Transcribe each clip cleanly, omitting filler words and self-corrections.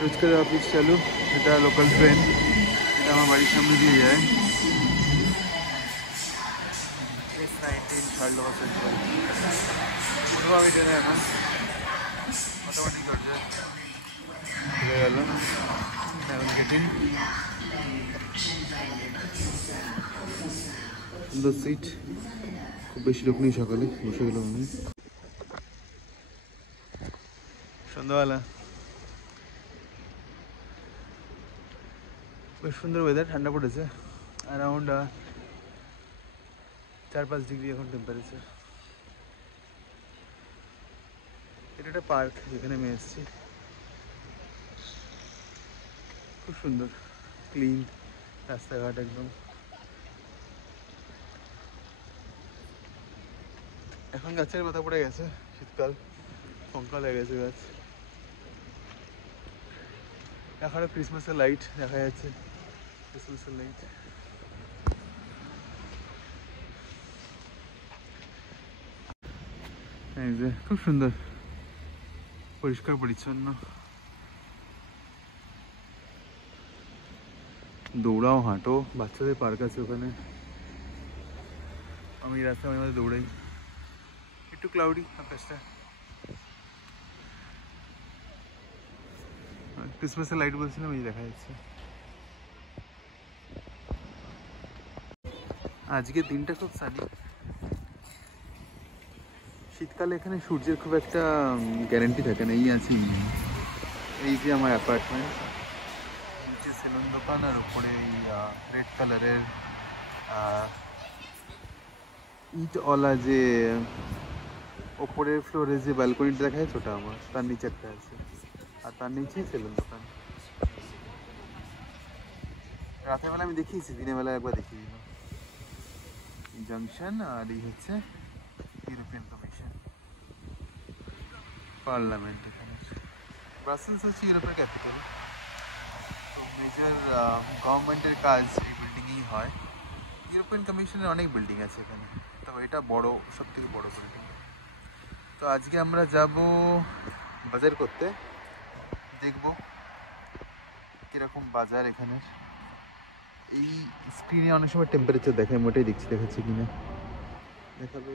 রোজকার অফিস চালু, এটা লোকাল ট্রেন, এটা আমার বাড়ির সামনে দিয়ে যায়। S19 Sherlock central. উঠবো আমি ট্রেনে এখন, মোটামুটি দরজা খুলে গেল, এখন গেটিং। সুন্দর সিট, খুব বেশি লোক নেই, সকালে বসে গেলাম আমি। সন্ধ্যাবেলা বেশ সুন্দর ওয়েদার, ঠান্ডা পড়েছে, অ্যারাউন্ড 4-5 ডিগ্রি এখন টেম্পারেচার। এটা একটা পার্ক যেখানে আমি এসেছি, খুব সুন্দর ক্লিন রাস্তাঘাট একদম। এখন গাছের মাথা পড়ে গেছে, শীতকাল, পঙ্কা লেগে গেছে গাছ। এখনো ক্রিসমাসের লাইট দেখা যাচ্ছে, ক্রিসমাসের লাইট। এই যে খুব সুন্দর, পরিষ্কার পরিচ্ছন্ন, দৌড়াও হাঁটো, বাচ্চাদের পার্ক আছে ওখানে। আমি রাস্তায় মাঝে মাঝে দৌড়াই। একটু ক্লাউডি আকাশটা, ক্রিসমাসের লাইট বলছিলাম, এই দেখা যাচ্ছে। আজকের দিনটা খুব সানি। শীতকালে এখানে সূর্যের খুব একটা গ্যারেন্টি থাকে না। এই আছে, এই যে আমার অ্যাপার্টমেন্ট, নিচে সেলুন দোকান, আর উপরে এই রেড কালারের ইটওয়ালা যে ওপরের ফ্লোরে যে ব্যালকনিটা দেখা যাচ্ছে, ওটা আমার, তার নিচে একটা আছে, আর তার নিচেই সেলুন দোকান। রাতের বেলা আমি দেখিয়েছি, দিনের বেলা একবার দেখিয়ে দিলাম। জংশন, আর এই হচ্ছে ইউরোপিয়ান কমিশন, পার্লামেন্ট এখানে। ব্রাসেলস হচ্ছে ইউরোপের ক্যাপিটাল, তো মেজর গভর্নমেন্টের কাজ এই বিল্ডিংয়েই হয়। ইউরোপিয়ান কমিশনের অনেক বিল্ডিং আছে এখানে, তবে এটা বড়, সব থেকে বড় বিল্ডিং। তো আজকে আমরা যাব বাজার করতে, দেখব কীরকম বাজার এখানের। এই স্ক্রিনে অনেক সময় টেম্পারেচার দেখায়, মোটেই দেখাচ্ছে কিনা, দেখাবে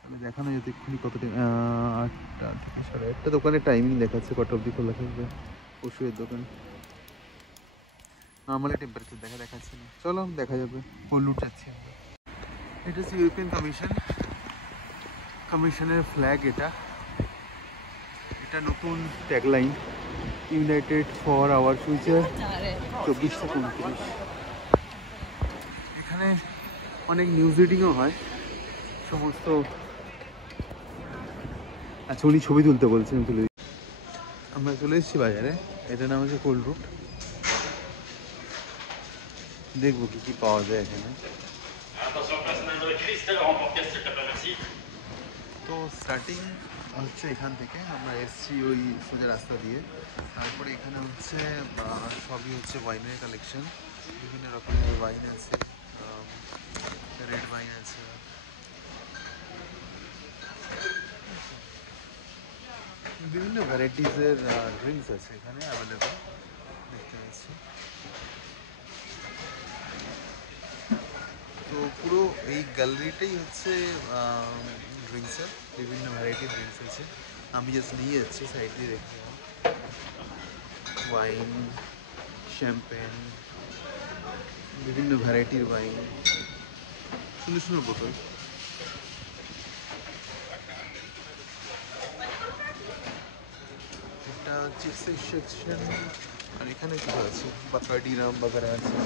তাহলে দেখানো যেত এক্ষুনি কত টাইম, 8টা থেকে 8:30 দোকানের টাইমিং দেখাচ্ছে, কত অবধি খোলা থাকবে ওষুধের দোকান। নর্মালি টেম্পারেচার দেখাচ্ছে না, চলো দেখা যাবে, হলুদ যাচ্ছি আমরা। এটা হচ্ছে ইউরোপিয়ান কমিশনের ফ্ল্যাগ। এটা নতুন tagline, United for our future 24-29। এখানে অনেক নিউজ রিডিংও হয় সমস্ত। আচ্ছা, উনি ছবি তুলতে বলছেন, তুলে দিই। আমরা চলে এসেছি বাজারে, এটার নাম হচ্ছে কোল্ড রুট। দেখবো কি কি পাওয়া যায় এখানে। তো স্টার্টিং হচ্ছে এখান থেকে, আমরা এসছি ওই সোজা রাস্তা দিয়ে। তারপরে এখানে হচ্ছে সবই হচ্ছে ওয়াইনের কালেকশন, বিভিন্ন রকমের ওয়াইন আছে, রেড ওয়াইন আছে, বিভিন্ন ভ্যারাইটিসের ড্রিঙ্কস আছে এখানে অ্যাভেলেবেল, দেখতে পাচ্ছি। তো পুরো এই গ্যালারিটাই হচ্ছে ড্রিঙ্কসের, বিভিন্ন ভ্যারাইটির ড্রিঙ্কস আছে। আমি জাস্ট নিয়ে যাচ্ছি, সাইড দিয়ে দেখতে, ওয়াইন, শ্যাম্পেন, বিভিন্ন ভ্যারাইটির ওয়াইন, সুন্দর সুন্দর বোতল। এটা চিপসের সেকশন, আর এখানে কিছু আছে, বাকার্ডি রাম বাগারা আছে,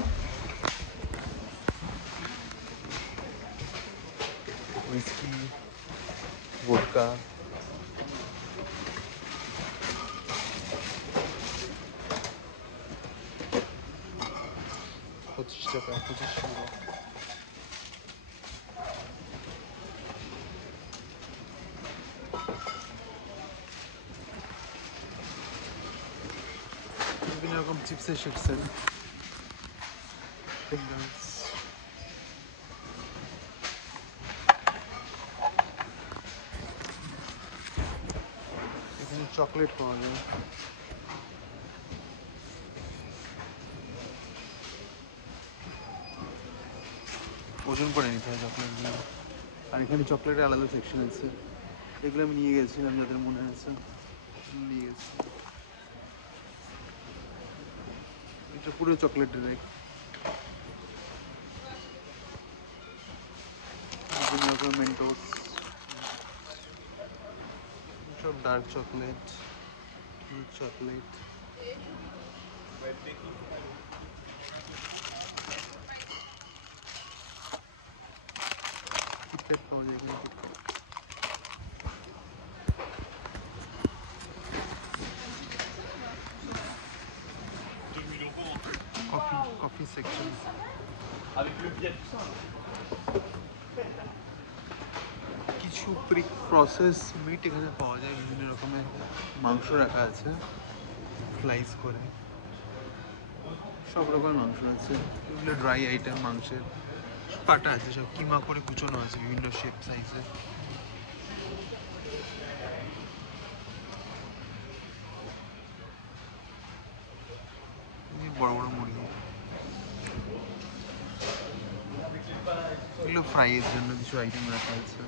হুইস্কি, ভোডকা। টাকা 25 টাকা। বিভিন্ন রকম চিপসের সেকশন, এখানে চকলেট পাওয়া যায়। ওজন করে নিতে হয় চকলেটগুলো। আর এখানে চকলেটের আলাদা সেকশন আছে, এগুলো আমি নিয়ে গেছিলাম, যাদের মনে আছে নিয়ে গেছি। এটা পুরো চকলেটের রেক, বিভিন্ন রকমের মেন্টোস, সব dark chocolate, milk chocolate. KitKat পাওয়া যায় এখানে, কফি কফি সেকশন। কিছু প্রি প্রসেস মিট এখানে পাওয়া যায়, বিভিন্ন রকমের মাংস রাখা আছে স্লাইস করে, সব রকমের মাংস আছে। এগুলো ড্রাই আইটেম, মাংসের কাটা আছে, সব কিমা করে কুচোনো আছে বিভিন্ন শেপ সাইজের। বড় বড় মুরগি, এগুলো ফ্রাইয়ের জন্য কিছু আইটেম রাখা আছে।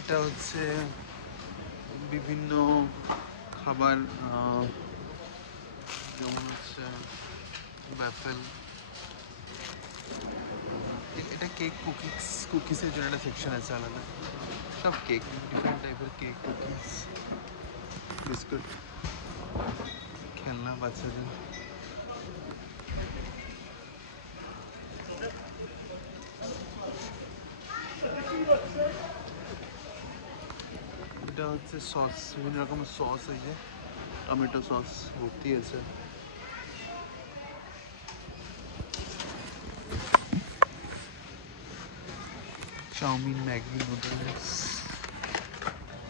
এটা হচ্ছে বিভিন্ন খাবার, যেমন হচ্ছে ব্যাফেল, এটা কেক কুকিসের জন্য একটা সেকশন আছে আলাদা, সব কেক, ডিফারেন্ট টাইপের কেক, কুকিজ, বিস্কুট, খেলনা বাচ্চাদের। এটা হচ্ছে সস, বিভিন্ন রকমের সস, এই যে টমেটো সস ভর্তি আছে। চাউমিন, ম্যাগি, নুডলস,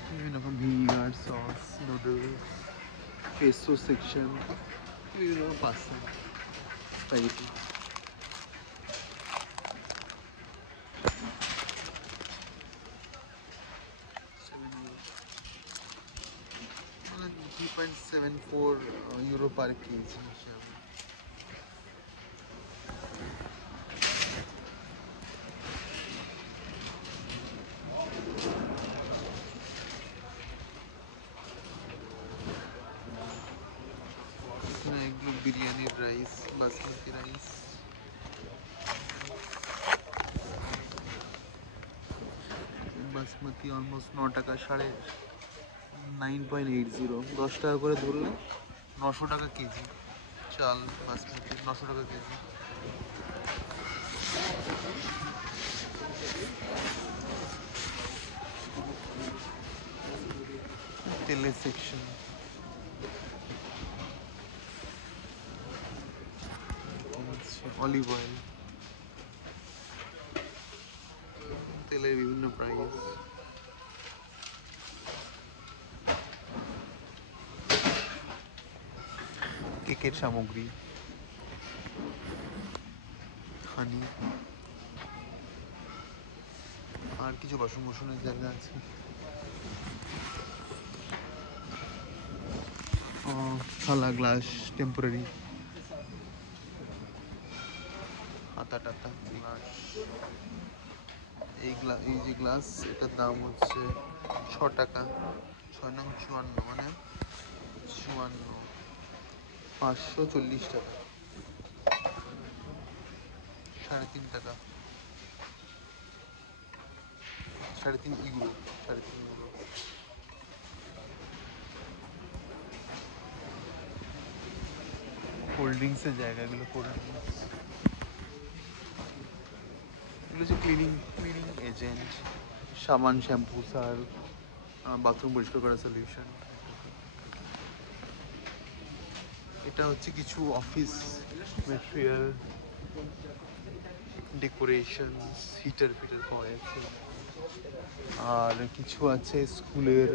বিভিন্ন রকম vinegar sauce, noodles, pesto section, বিভিন্ন রকম পাস্তা, স্পাইগেটি। মানে 3.74 ইউরো পার কেজি হিসাবে। এখানে এগুলো বিরিয়ানির rice, basmati rice. Basmati almost 9 টাকা, 9.80, 10 টাকা করে ধরলে 900 টাকা কেজি চাল বাসমতি, 900 টাকা কেজি। তেলের সেকশন, অলিভ অয়েল, তেলের বিভিন্ন প্রাইস। কেকের সামগ্রী, হানি, আর কিছু বাসন কোসনের জায়গা আছে। থালা, গ্লাস, টেম্পোরারি হাতা টাতা গ্লাস। এই যে গ্লাস, এটার দাম হচ্ছে 6 টাকা, 6 নং 54, মানে 54, 540 টাকা, 3.5 টাকা, 3.5 ইউরো, 3.5 ইউরো। কোল্ড ড্রিঙ্কসের জায়গা, এগুলো কোল্ড ড্রিঙ্কস, এগুলো হচ্ছে ক্লিনিং এজেন্ট, সাবান, শ্যাম্পু, সার্ফ, বাথরুম পরিষ্কার করার সলিউশন। এটা হচ্ছে কিছু office material, decorations heater fitter পাওয়া যাচ্ছে। আর কিছু আছে স্কুলের,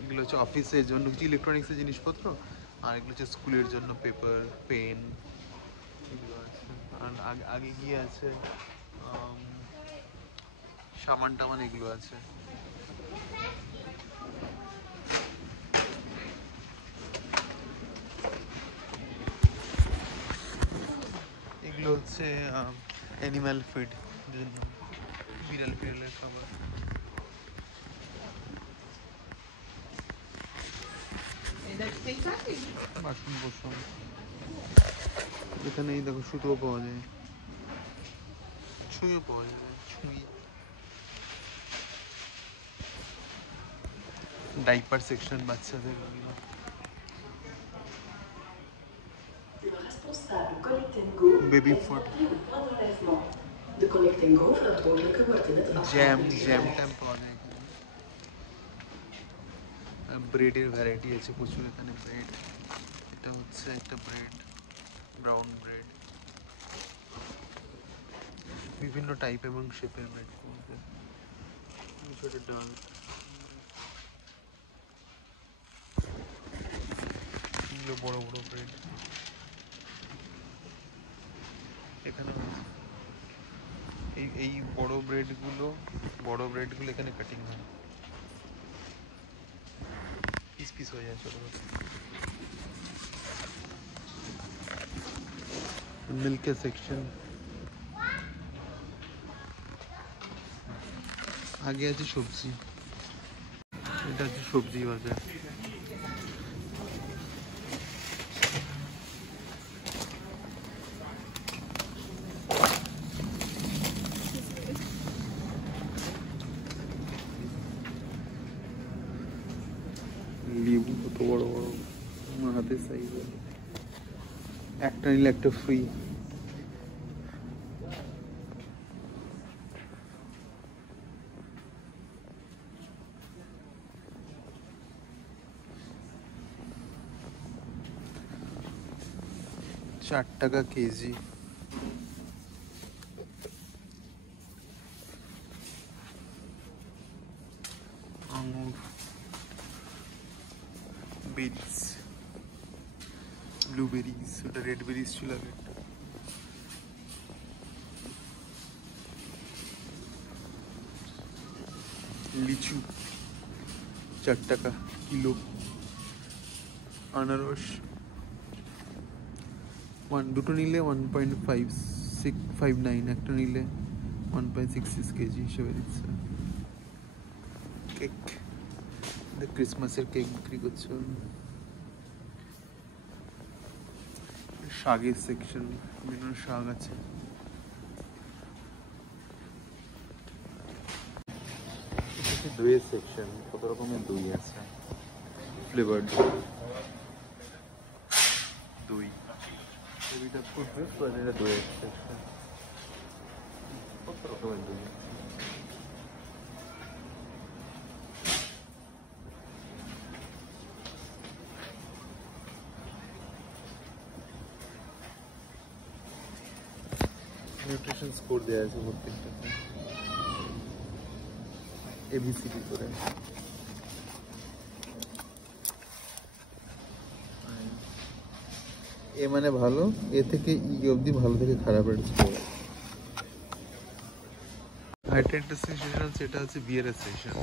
এগুলো হচ্ছে অফিসের জন্য কিছু ইলেকট্রনিক্সের জিনিসপত্র, আর এগুলো হচ্ছে স্কুলের জন্য পেপার পেন এগুলো আছে। আর আগে গিয়ে আছে সামান টামান এগুলো আছে। এগুলো হচ্ছে অ্যানিম্যাল ফিড জন্য, বিড়াল ফিড়ালের খাবার। বাসন কোসন এখানে এই দেখো সুতোও পাওয়া যায়, ছুঁইও পাওয়া যাবে, ছুঁই। ডাইপার সেকশন বাচ্চাদের। বেবি ফুড, জ্যাম জ্যাম ট্যাম পাওয়া যায় এখানে। ব্রেডের ভ্যারাইটি আছে প্রচুর এখানে। ব্রেড, এটা হচ্ছে একটা ব্রেড, ব্রাউন ব্রেড, বিভিন্ন টাইপ এবং শেপের ব্রেড পাওয়া যায়। ছোট ডাল, বড় বড় ব্রেড এখানে। এই বড় ব্রেডগুলো এখানে কাটিং হয়, পিস পিস হয়ে যায় ছোট ছোট। মিল্কের সেকশন, আগে আছে সবজি, এটা হচ্ছে সবজি বাজার। লেবু কত বড় বড়, আমার হাতের সাইজ, একটা নিলে একটা ফ্রি। ৳4 কেজি। আঙুর, বেরিজ, ব্লুবেরিজ, ওটা রেড বেরিজ ছিল আগে। লিচু ৳4 কিলো। আনারস দুটো নিলে 1.5659, একটা নিলে 1.66 কেজি হিসেবে দিচ্ছে। কেক, ক্রিসমাসের কেক বিক্রি করছে। শাকের সেকশন, বিভিন্ন শাক আছে। দইয়ের সেকশন, কত রকমের দই আছে, ফ্লেভার্ড দই। এটা ফুড, এটা দইয়ের সেকশন, কত রকমের দই আছে। নিউট্রিশন স্কোর দেওয়া আছে প্রত্যেকটাতে, ABCD করে। এ মানে ভালো, এ থেকে ই অবধি ভালো থেকে খারাপের স্কোর। হাইটেড সেকশন, সেটা হচ্ছে বিয়ারের সেকশন।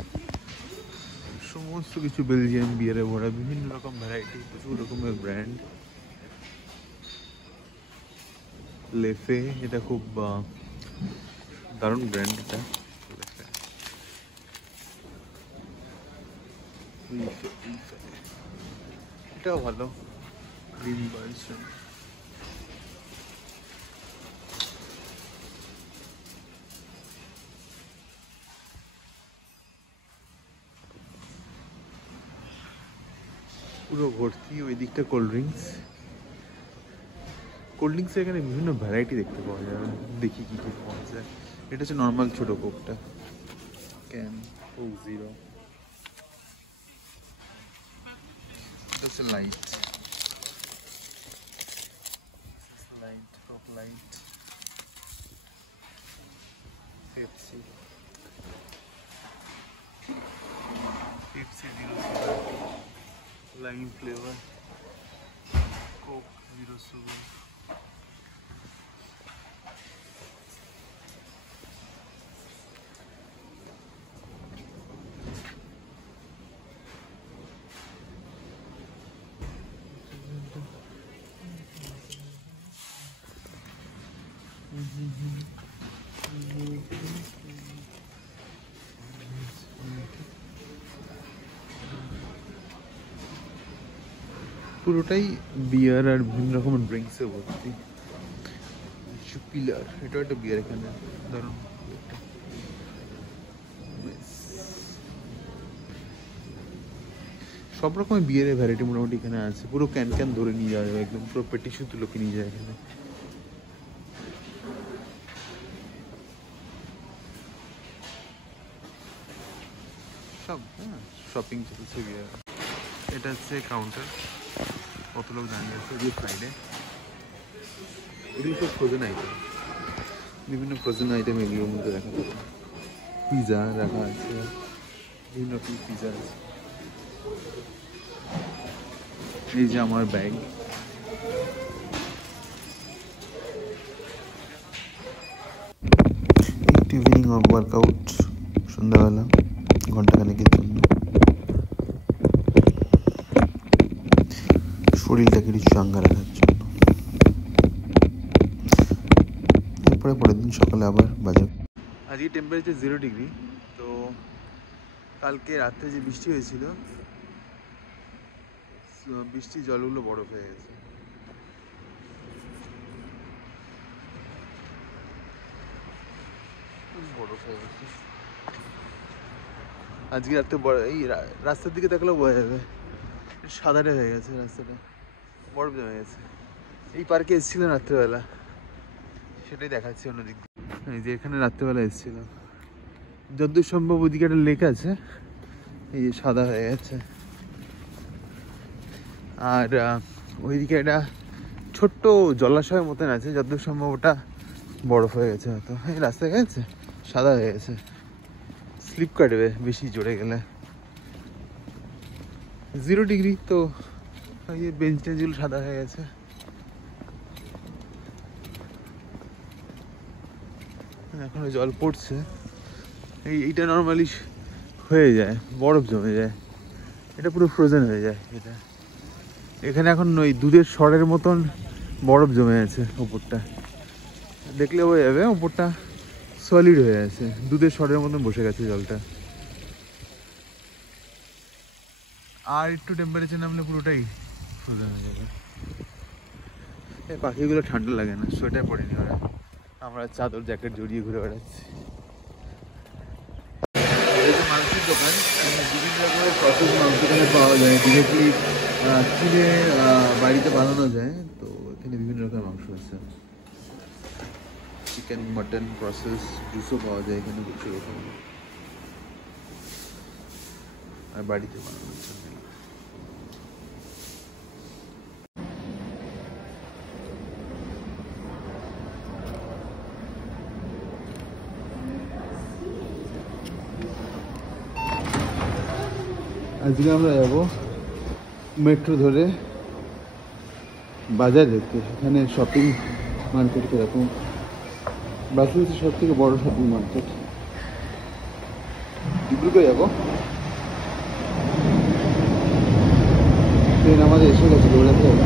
সমস্ত কিছু বেলজিয়াম বিয়ারে ভরা, বিভিন্ন রকম ভ্যারাইটি, প্রচুর রকমের ব্র্যান্ড। লেফে, এটা খুব দারুণ ব্র্যান্ড এটা। এটাও ভালো, গ্রিন ভার্সন। পুরো ভর্তি ওই দিকটা কোল্ড ড্রিঙ্কস এখানে বিভিন্ন ভ্যারাইটি দেখতে পাওয়া যায়। দেখি কি কি পাওয়া যায়। এটা হচ্ছে নর্মাল ছোট কোকটা, ক্যান কোক জিরো। এটা হচ্ছে light, Coke light. Pepsi, Pepsi zero sugar, lime flavour, Coke zero sugar. পুরোটাই বিয়ার আর বিভিন্ন রকমের ড্রিঙ্কসে ভর্তি। জুপিলার, এটা একটা বিয়ার এখানে, দারুণ। সব রকমের বিয়ারের ভ্যারাইটি মোটামুটি এখানে আছে। পুরো ক্যান ক্যান ধরে নিয়ে যাওয়া যাবে, একদম পুরো পেটি শুদ্ধ লোকে নিয়ে যায় এখানে। সব হ্যাঁ, শপিং চলছে বিয়ার। এটা হচ্ছে কাউন্টার, কত লোক দাঁড়িয়ে আছে। এগুলো ফ্রাইডে, এগুলো সব ফ্রোজেন আইটেম, বিভিন্ন ফ্রোজেন আইটেম এগুলোর মধ্যে রাখা থাকে। পিৎজা রাখা আছে, বিভিন্ন রকম পিৎজা আছে। এই যে আমার ব্যাগ, একটু ইভিনিং ওয়ার্কআউট সন্ধ্যাবেলা ঘন্টাখানেকের জন্য, শরীরটাকে একটু চাঙ্গা রাখার জন্য। এরপরে পরের দিন সকালে আবার বাজার। আজকে টেম্পারেচার 0 ডিগ্রি। তো কালকে রাত্রে যে বৃষ্টি হয়েছিল, বৃষ্টির জলগুলো বরফ হয়ে গেছে। বরফ হয়ে গেছে আজকে রাত্রে। এই রাস্তার দিকে দেখলেও বোঝা যাবে, সাদাটে হয়ে গেছে রাস্তাটা, বরফ জমে গেছে। এই পার্কে এসেছিলাম রাত্রেবেলা, সেটাই দেখাচ্ছি অন্যদিক দিয়ে। এই যে এখানে রাত্রেবেলা এসেছিলাম, যতদূর সম্ভব ওইদিকে একটা লেক আছে, এই যে সাদা হয়ে গেছে। আর ওইদিকে একটা ছোট্ট জলাশয়ের মতন আছে, যতদূর সম্ভব ওটা বরফ হয়ে গেছে হয়তো। এই রাস্তায় গেছে সাদা হয়ে গেছে, স্লিপ কাটবে বেশি জোরে গেলে। 0 ডিগ্রি তো এই যে বেঞ্চ টেঞ্চগুলো সাদা হয়ে গেছে। এখন জল পড়ছে। এইটা নর্মালি হয়ে যায়, বরফ জমে যায়, এটা পুরো ফ্রোজেন হয়ে যায়। এটা এখানে এখন ওই দুধের সরের মতন বরফ জমে আছে ওপরটা, দেখলে বোঝা যাবে ওপরটা সলিড হয়ে আছে, দুধের সরের মতন বসে গেছে জলটা। আর একটু টেম্পারেচার নামলে পুরোটাই ফ্রোজেন হয়ে যাবে। এই পাখিগুলো ঠান্ডা লাগে না, সোয়েটার পরেনি ওরা, আমরা চাদর জ্যাকেট জড়িয়ে ঘুরে বেড়াচ্ছি। মাংসের দোকান, বিভিন্ন রকমের প্রসেস মাংস এখানে পাওয়া যায়, ডিরেক্টলি কিনে বাড়িতে বানানো যায়। তো এখানে বিভিন্ন রকমের মাংস আছে, চিকেন, মাটন, প্রসেস, জুসও পাওয়া যায় এখানে প্রচুর রকম, আর বাড়িতে বানানোর জন্য। আজকে আমরা যাবো মেট্রো ধরে বাজার দেখতে, এখানে শপিং মার্কেট এরকম। ব্রাসেলসের সব থেকে বড় শপিং মার্কেট। ডিব্রুগড় যাবো, ট্রেন আমাদের এসে গেছে, দৌড়াতে হবে।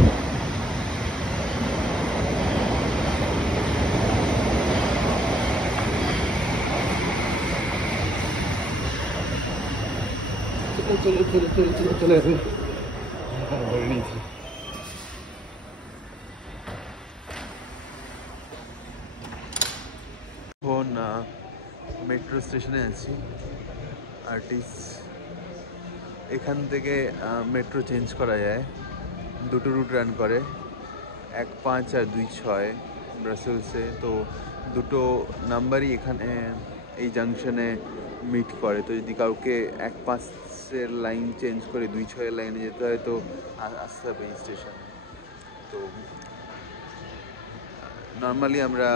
চলে চলে চলে চলে চলে যাবে, ধরে নিয়েছি। এখন মেট্রো স্টেশনে আছি, আর্টিস। এখান থেকে মেট্রো চেঞ্জ করা যায়, দুটো রুট রান করে, 1-5 আর 2-6 ব্রাসেলসে। তো দুটো নাম্বারই এখানে এই জাংশনে মিট করে। তো যদি কাউকে 1-5-এর লাইন চেঞ্জ করে 2-6-এর লাইনে যেতে হয়, তো আসতে হবে এই স্টেশনে। তো নর্মালি আমরা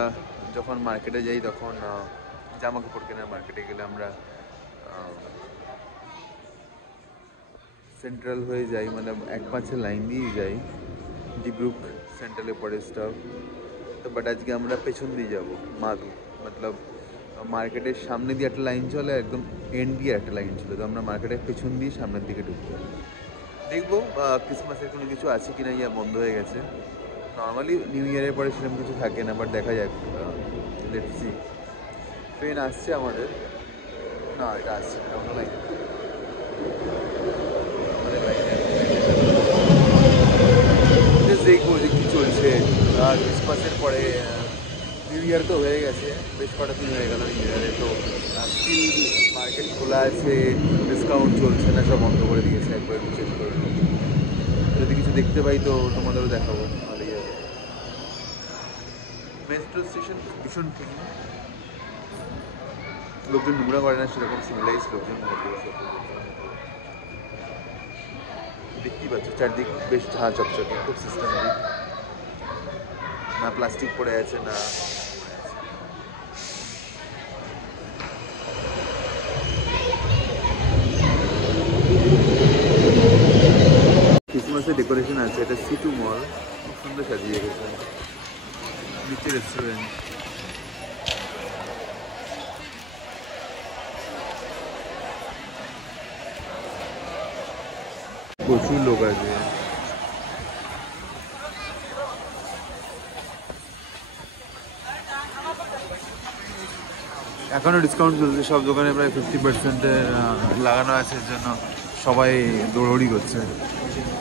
যখন মার্কেটে যাই তখন জামা কাপড় কেনার মার্কেটে গেলে আমরা সেন্ট্রাল হয়ে যাই, মানে 1-5 লাইন দিয়েই যাই, ডিব্রুক সেন্ট্রালে পড়ে স্টপ। তো বাট আজকে আমরা পেছন দিয়ে যাবো, মাদু মতলব মার্কেটের সামনে দিয়ে একটা লাইন চলে, একদম এন্ড দিয়ে একটা লাইন চলে, তো আমরা মার্কেটের পেছন দিয়ে সামনের দিকে ঢুকতে হবে। দেখবো ক্রিসমাসের কোনো কিছু আছে কি না, ইয়া বন্ধ হয়ে গেছে। নর্মালি নিউ ইয়ারের পরে সেরকম কিছু থাকে না, বাট দেখা যাক, লেটস সি। ট্রেন আসছে আমাদের, না এটা আসছে না, অন্য লাইন আমাদের লাইনে দেখবো যে কী চলছে। ক্রিসমাসের পরে নিউ ইয়ার তো হয়ে গেছে, বেশ কটা দিন হয়ে গেল নিউ ইয়ারে, তো স্টিল মার্কেট খোলা আছে, ডিসকাউন্ট চলছে না, সব বন্ধ করে দিয়েছে, একবার চেক করে যদি কিছু দেখতে পাই তো তোমাদেরও দেখাবো, ভালোই যাবে। মেট্রো স্টেশন ভীষণ ঠিক, লোকজন নোংরা করে না, সেরকম সিভিলাইজ লোকজন দেখতেই পাচ্ছ, চারদিক বেশ ঝাঁ চকচকে, খুব সিস্টেমেটিক, না প্লাস্টিক পড়ে আছে না। ক্রিসমাসের ডেকোরেশন আছে, এটা সিটু মল, খুব সুন্দর সাজিয়ে গেছে, নিচে রেস্টুরেন্ট। প্রচুর লোক আছে, এখনও ডিসকাউন্ট চলছে, সব দোকানে প্রায় 50% লাগানো আছে, এর জন্য সবাই দৌড়াদৌড়ি করছে,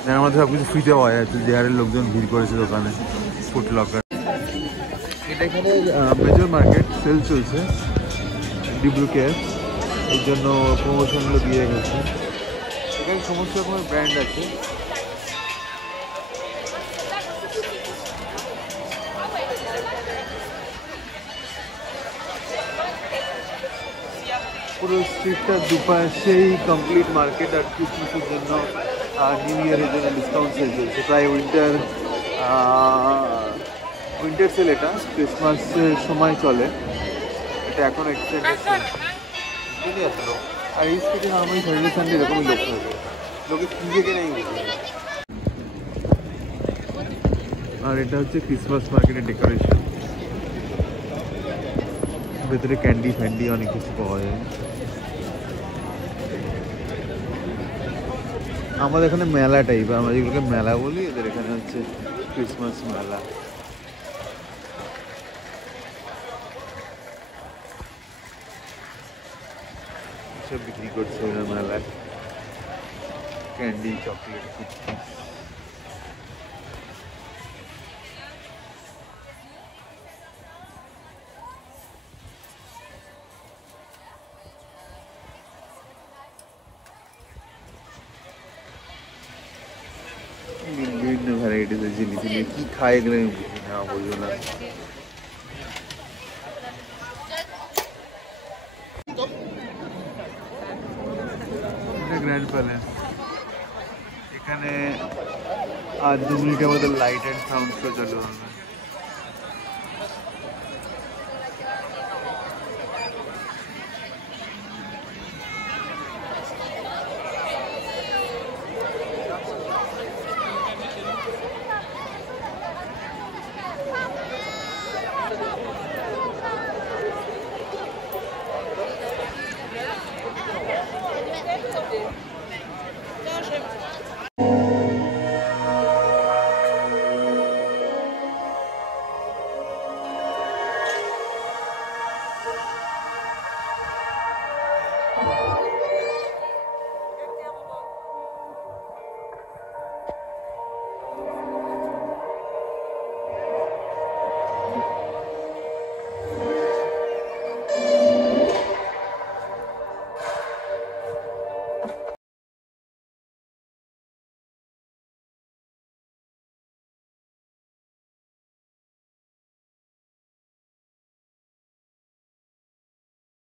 যার মধ্যে সব কিছু ফ্রিতে পাওয়া যাচ্ছে, যে হারে লোকজন ভিড় করেছে দোকানে। ফুড লকার, এটা এখানে মেজর মার্কেট সেল চলছে ডিব্রুকে, এর জন্য প্রমোশনগুলো দিয়ে গেছে। এখানে সমস্ত রকমের ব্র্যান্ড আছে, পুরো স্ট্রিটটা দুপাশেই কমপ্লিট মার্কেট, আর ক্রিসমাসের জন্য নিউ ইয়ারের জন্য ডিসকাউন্ট সেল চলছে, প্রায় উইন্টার সেল, এটা ক্রিসমাসের সময় চলে, এটা এখন এক্সটেন্ডেড সেল আসলো। আর এই স্ট্রিটে নর্মালি স্যাটারডে সানডে এরকমই লোক থাকে, লোকে কিনে কেনাই বুঝে। আর এটা হচ্ছে ক্রিসমাস মার্কেটের ডেকোরেশন, ভেতরে ক্যান্ডি ফ্যান্ডি অনেক কিছু পাওয়া যায়। আমাদের এখানে মেলা টাইপ, আমরা যেগুলোকে মেলা বলি, এদের এখানে হচ্ছে ক্রিসমাস মেলা। সব বিক্রি করছে ওরা মেলায়, ক্যান্ডি, চকলেট, কুকি। বিভিন্ন ভ্যারাইটিসের জিনিস, কি খায় এগুলো আমি বুঝি না, বলবো না। গ্র্যান্ড প্যালেস, এখানে আর 2 মিনিটের মধ্যে লাইট অ্যান্ড সাউন্ড শো চালু হবে।